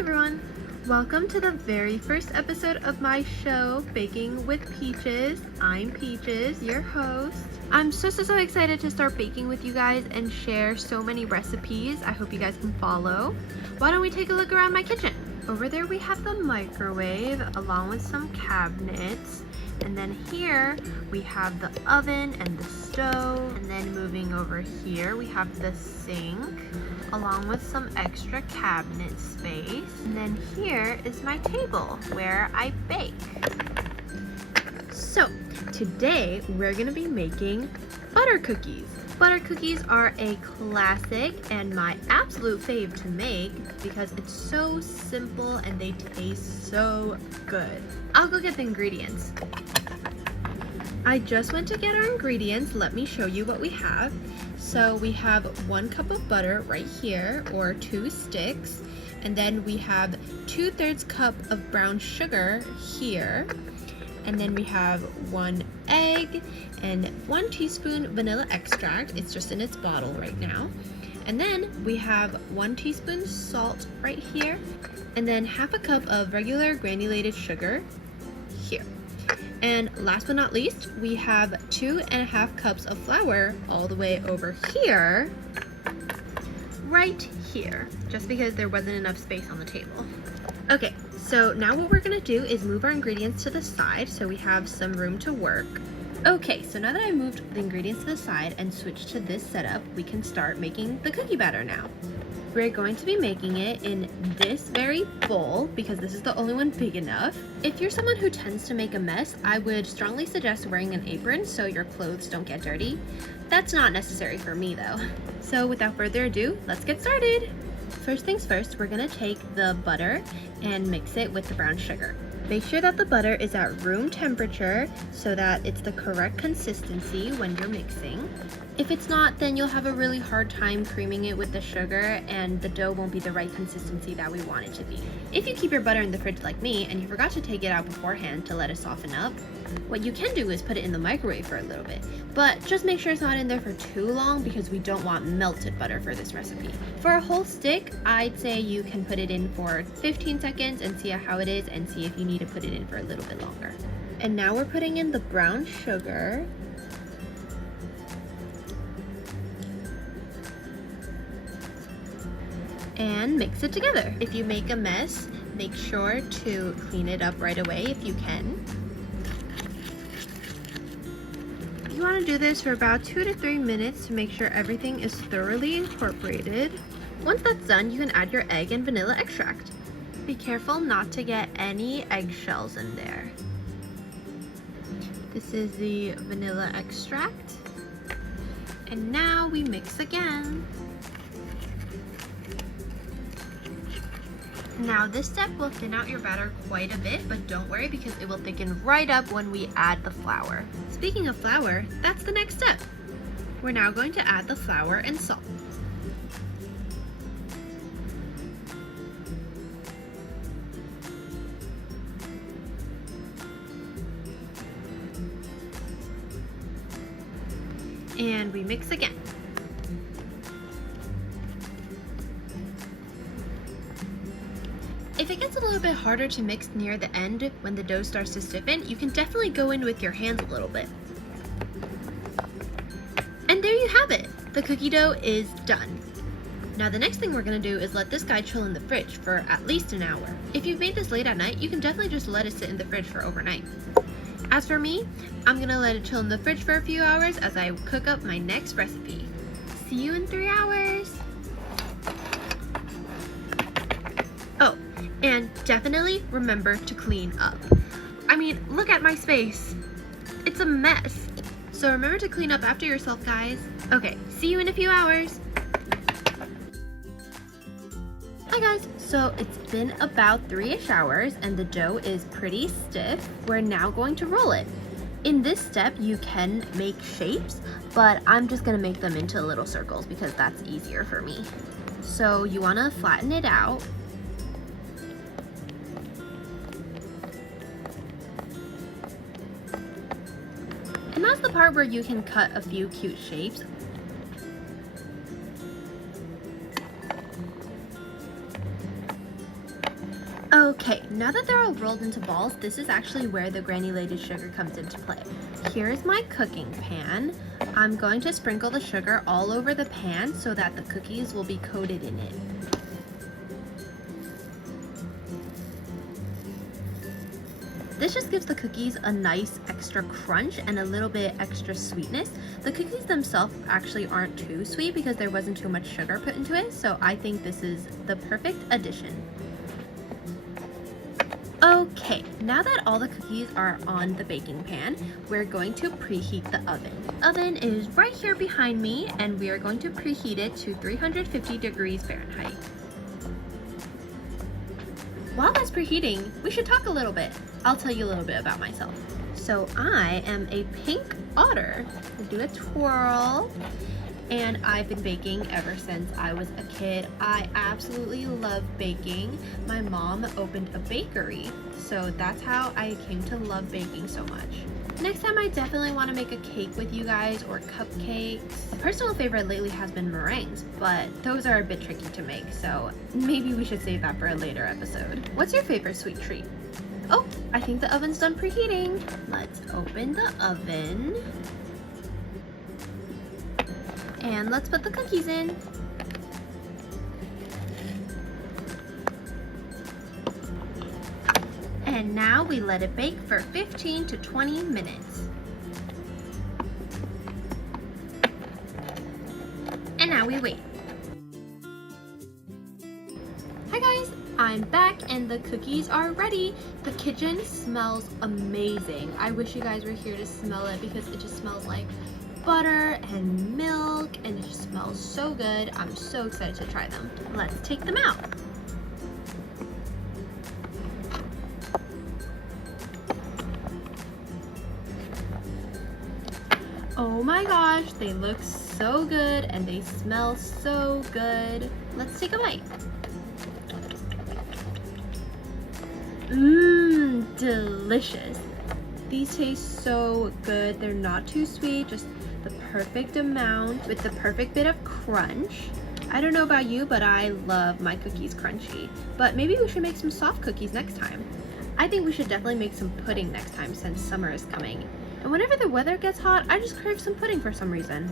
everyone! Welcome to the very first episode of my show, Baking with Peaches. I'm Peaches, your host. I'm so excited to start baking with you guys and share so many recipes. I hope you guys can follow. Why don't we take a look around my kitchen? Over there we have the microwave along with some cabinets. And then here we have the oven and the stove. And then moving over here we have the sink along with some extra cabinet space. And then here is my table where I bake. So today we're gonna be making butter cookies. Butter cookies are a classic and my absolute fave to make because it's so simple and they taste so good. I'll go get the ingredients. I just went to get our ingredients. Let me show you what we have. So we have 1 cup of butter right here, or 2 sticks. And then we have 2/3 cup of brown sugar here. And then we have 1 egg and 1 teaspoon vanilla extract. It's just in its bottle right now. And then we have 1 teaspoon salt right here. And then 1/2 cup of regular granulated sugar here. And last but not least, we have 2.5 cups of flour all the way over here, right here, just because there wasn't enough space on the table. Okay, so now what we're gonna do is move our ingredients to the side so we have some room to work. Okay, so now that I moved the ingredients to the side and switched to this setup, we can start making the cookie batter now. We're going to be making it in this very bowl because this is the only one big enough. If you're someone who tends to make a mess, I would strongly suggest wearing an apron so your clothes don't get dirty. That's not necessary for me though. So without further ado, let's get started. First things first, we're gonna take the butter and mix it with the brown sugar. Make sure that the butter is at room temperature so that it's the correct consistency when you're mixing. If it's not, then you'll have a really hard time creaming it with the sugar and the dough won't be the right consistency that we want it to be. If you keep your butter in the fridge like me and you forgot to take it out beforehand to let it soften up, what you can do is put it in the microwave for a little bit. But just make sure it's not in there for too long because we don't want melted butter for this recipe. For a whole stick, I'd say you can put it in for 15 seconds and see how it is and see if you need to put it in for a little bit longer. And now we're putting in the brown sugar. And mix it together. If you make a mess, make sure to clean it up right away if you can. You want to do this for about 2 to 3 minutes to make sure everything is thoroughly incorporated. Once that's done, you can add your egg and vanilla extract. Be careful not to get any eggshells in there. This is the vanilla extract. And now we mix again. Now this step will thin out your batter quite a bit, but don't worry because it will thicken right up when we add the flour. Speaking of flour, that's the next step. We're now going to add the flour and salt. And we mix again. If it gets a little bit harder to mix near the end when the dough starts to stiffen, you can definitely go in with your hands a little bit. And there you have it! The cookie dough is done. Now the next thing we're going to do is let this guy chill in the fridge for at least an hour. If you've made this late at night, you can definitely just let it sit in the fridge for overnight. As for me, I'm going to let it chill in the fridge for a few hours as I cook up my next recipe. See you in 3 hours! Oh, and definitely remember to clean up. I mean, look at my space. It's a mess. So remember to clean up after yourself, guys. Okay, see you in a few hours. Hi guys, so it's been about 3-ish hours and the dough is pretty stiff. We're now going to roll it. In this step, you can make shapes, but I'm just gonna make them into little circles because that's easier for me. So you wanna flatten it out. And that's the part where you can cut a few cute shapes. Okay, now that they're all rolled into balls, this is actually where the granulated sugar comes into play. Here's my cooking pan. I'm going to sprinkle the sugar all over the pan so that the cookies will be coated in it. This just gives the cookies a nice extra crunch and a little bit extra sweetness. The cookies themselves actually aren't too sweet because there wasn't too much sugar put into it, so I think this is the perfect addition. Okay, now that all the cookies are on the baking pan, we're going to preheat the oven. Oven is right here behind me, and we are going to preheat it to 350 degrees Fahrenheit. While that's preheating, we should talk a little bit. I'll tell you a little bit about myself. So I am a pink otter. I'll do a twirl. And I've been baking ever since I was a kid. I absolutely love baking. My mom opened a bakery, so that's how I came to love baking so much. Next time I definitely want to make a cake with you guys, or cupcakes. A personal favorite lately has been meringues, but those are a bit tricky to make, so maybe we should save that for a later episode. What's your favorite sweet treat? Oh, I think the oven's done preheating. Let's open the oven. And let's put the cookies in. And now we let it bake for 15 to 20 minutes. And now we wait. Hi guys, I'm back and the cookies are ready. The kitchen smells amazing. I wish you guys were here to smell it because it just smells like butter and milk, and it just smells so good. I'm so excited to try them. Let's take them out. Oh my gosh, they look so good and they smell so good. Let's take a bite. Mmm, delicious. These taste so good. They're not too sweet, just the perfect amount with the perfect bit of crunch. I don't know about you, but I love my cookies crunchy. But maybe we should make some soft cookies next time. I think we should definitely make some pudding next time since summer is coming. And whenever the weather gets hot, I just crave some pudding for some reason.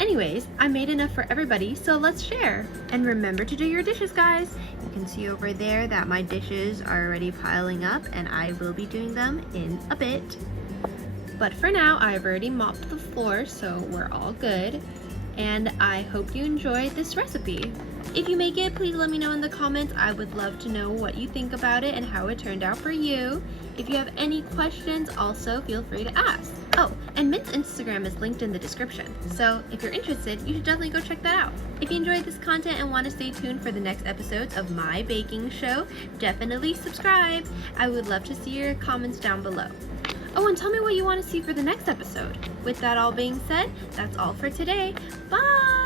Anyways, I made enough for everybody, so let's share. And remember to do your dishes, guys. You can see over there that my dishes are already piling up, and I will be doing them in a bit. But for now, I've already mopped the floor, so we're all good. And I hope you enjoyed this recipe. If you make it, please let me know in the comments. I would love to know what you think about it and how it turned out for you. If you have any questions, also feel free to ask. Oh, and Mint's Instagram is linked in the description, so if you're interested, you should definitely go check that out. If you enjoyed this content and want to stay tuned for the next episodes of my baking show, definitely subscribe. I would love to see your comments down below. Oh, and tell me what you want to see for the next episode. With that all being said, that's all for today. Bye!